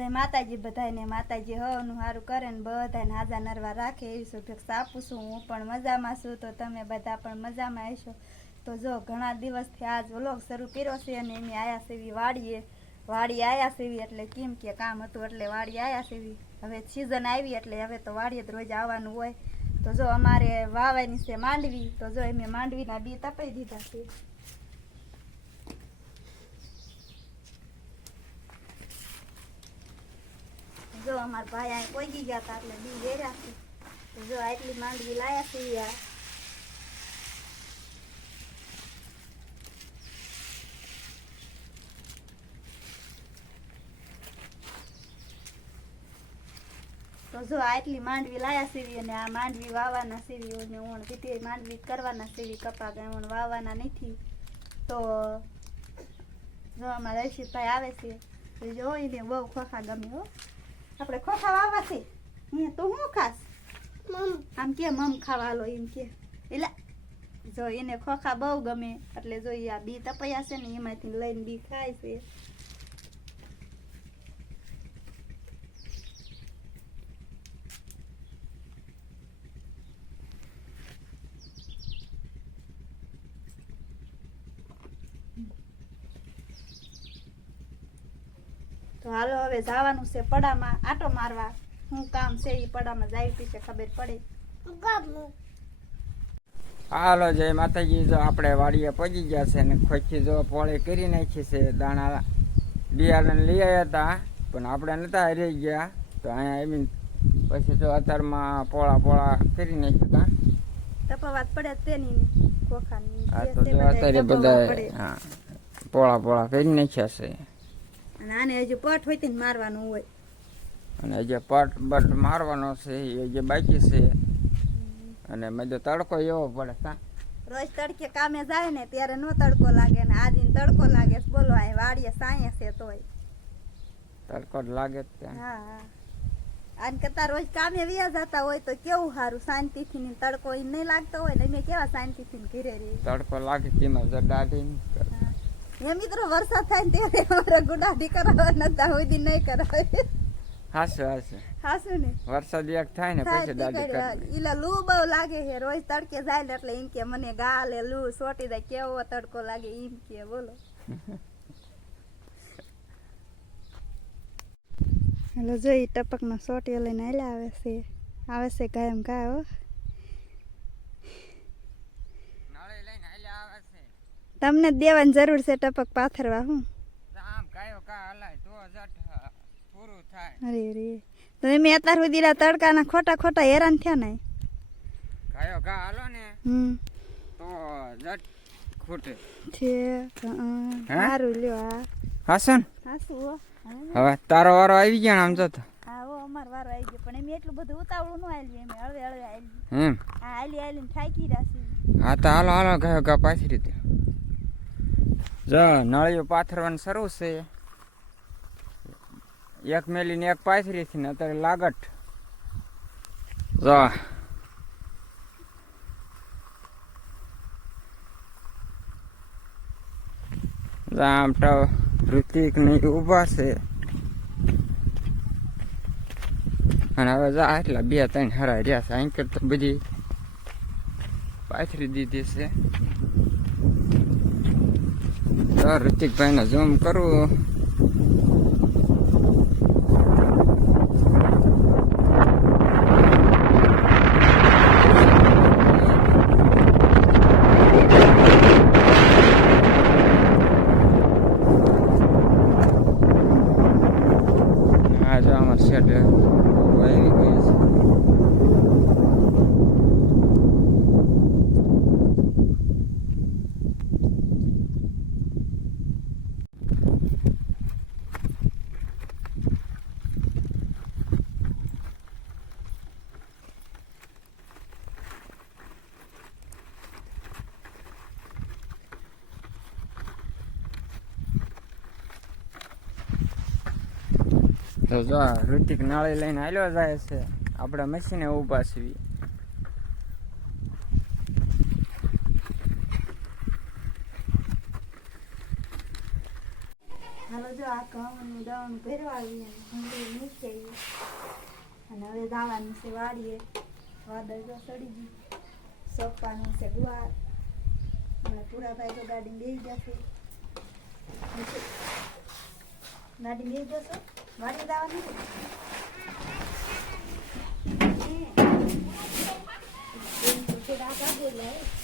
જય માતાજી બધાને માતાજી હવનું સારું કરે ને બધાને હાજા નરવા રાખે એવી શુભેચ્છા આપું છું. હું પણ મજામાં છું તો તમે બધા પણ મજામાં હશો. તો જો ઘણા દિવસથી આજ વ્લોગ શરૂ કર્યો છે અને એમ આયા સેવી વાડીએ, વાડી આયા છે એટલે કેમ કે કામ હતું એટલે વાડી આયા સેવી. હવે સિઝન આવી એટલે હવે તો વાડીએ જ રોજ આવવાનું હોય. તો જો અમારે વાવાની છે માંડવી, તો જો એમે માંડવીના બી તપાઈ દીધા છે. જો અમારા ભાઈ અહીં પહોંચી ગયા હતા એટલે બી વેર્યા છે. જો આટલી માંડવી લાયા છે યાર તો જો આટલી માંડવી લાયા સીવી અને આ માંડવી વાવવાના સીવી અને ઓણ કીધી માંડવી કરવાના સીવી કપા ઓણ વાવવાના નથી. તો જો અમારા રશીદભાઈ આવે છે. તો જો એને બહુ ખોખા ગમે હો. આપણે ખોખા વાવવા છે હે તો શું ખાસ? મમ. આમ કે મમ ખાવા લો એમ કે. એટલે જો એને ખોખા બહુ ગમે એટલે જો આ બી તપૈયા છે ને એમાંથી લઈને બી ખાય છે. તો હાલો હવે જવાનું છે પડામાં આટો મારવા. શું કામ છે એ પડામાં જાય પીછે ખબર પડે? હાલો જય માતાજી જો આપણે વાડીએ પહોંચી ગયા છે ને ખોખી જો પોળી કરી નાખી છે દાણા બિયારણ લઈ આવ્યા હતા પણ આપણે નતા રહી ગયા. તો અહીંયા આવીને પછી તો અત્યારમાં પોળા પોળા કરી નાખ્યા હતા. તપાવાત પડે તેની ખોખાની છે પોળા પોળા કરી નાખ્યા છે. અને આને હજુ પટ હોય તેને મારવાનું હોય. અને જે પટ બટ મારવાનો છે એ જે બાકી છે. અને મેં તો તડકો એવો પડે કા. રોજ તડકે કામે જાય ને ત્યારે નો તડકો લાગે ને આજે તડકો લાગે છે. બોલો આ વાડીએ સાંય છે તોય. તડકો જ લાગે જ હા હા. આને કરતા રોજ કામે વ્યા જતા હોય તો કેવું સારું શાંતિથી તડકો એ નહીં લાગતો હોય ને મેં કેવા શાંતિથી ઘરે રહી તડકો લાગે તેમાં જો એ મિત્રો વરસાદ થાય ને ત્યારે અમારે ગુડાઢી કરાવવા નતા સુધી નહીં કરાવે. હાસુ હાસુ. હાસુ ને? વરસાદ એક થાય ને પછી તી કરે ઈલા લૂ બહુ લાગે છે રોજ તડકે જાય ને એટલે એમ કે મને ગાલે લૂ સોટી જાય કેવો તડકો લાગે એમ કે બોલો. હેલો જોઈ ટપકમાં સોટીઓ લઈને આલ્યા આવે છે. આવે છે કાયમ કા હો નાળે લઈને હાલ્યા આવે છે તમને દેવાની જરૂર છે ટપક પાથરવા હું? અરે રે તો એમ અત્યાર સુધી તડકાના ખોટા ખોટા હેરાન થયા ને કયો કા હાલો ને. હમ. તો જટ ખૂટે. છે સારું લ્યો હા? હાસન હાસુ હવે તારો વારો આવી ગયો આમ તો તો. હા હો અમાર વારો આવી ગયો. પણ એમ એટલું બધું ઉતાવળું ન આલ્યું એમ હળવે હળવે આલ્યું એમ? આ આલી આલીને થાકી રાશી હા તો હાલો હાલો ગયો ગા પાછી રીતે જો નળીઓ પાથરવાનું શરૂ છે. એક મેલી ને એક પાથરી થી ને અત્યારે લાગટ. જો. આમ તો ઋતિક નહીં ઊભા છે. અને હવે જા એટલા બે ત્રણ હરાઈ રહ્યા છે. અહીં તો બધી પાથરી દીધી છે. તો ઋતિકભાઈને ઝૂમ કરું હા જો અમાર શેઠ આવી ગયું છે તો ઋતિક નાળી લઈને હાલ્યો જાય છે. આપણે મશીને ઊભા છીએ. હાલો જો, આ ઘઉંનું ભરવા આવીએ. અને મૂકી અને હવે દાવાનું છે વાડીએ. વાદળ તો સડી ગયું. સોંપવાનું છે ગુવાર. અને પૂરાભાઈ તો ગાડી બેસી જશે. ગાડી બેસી જશો? આપી એટલે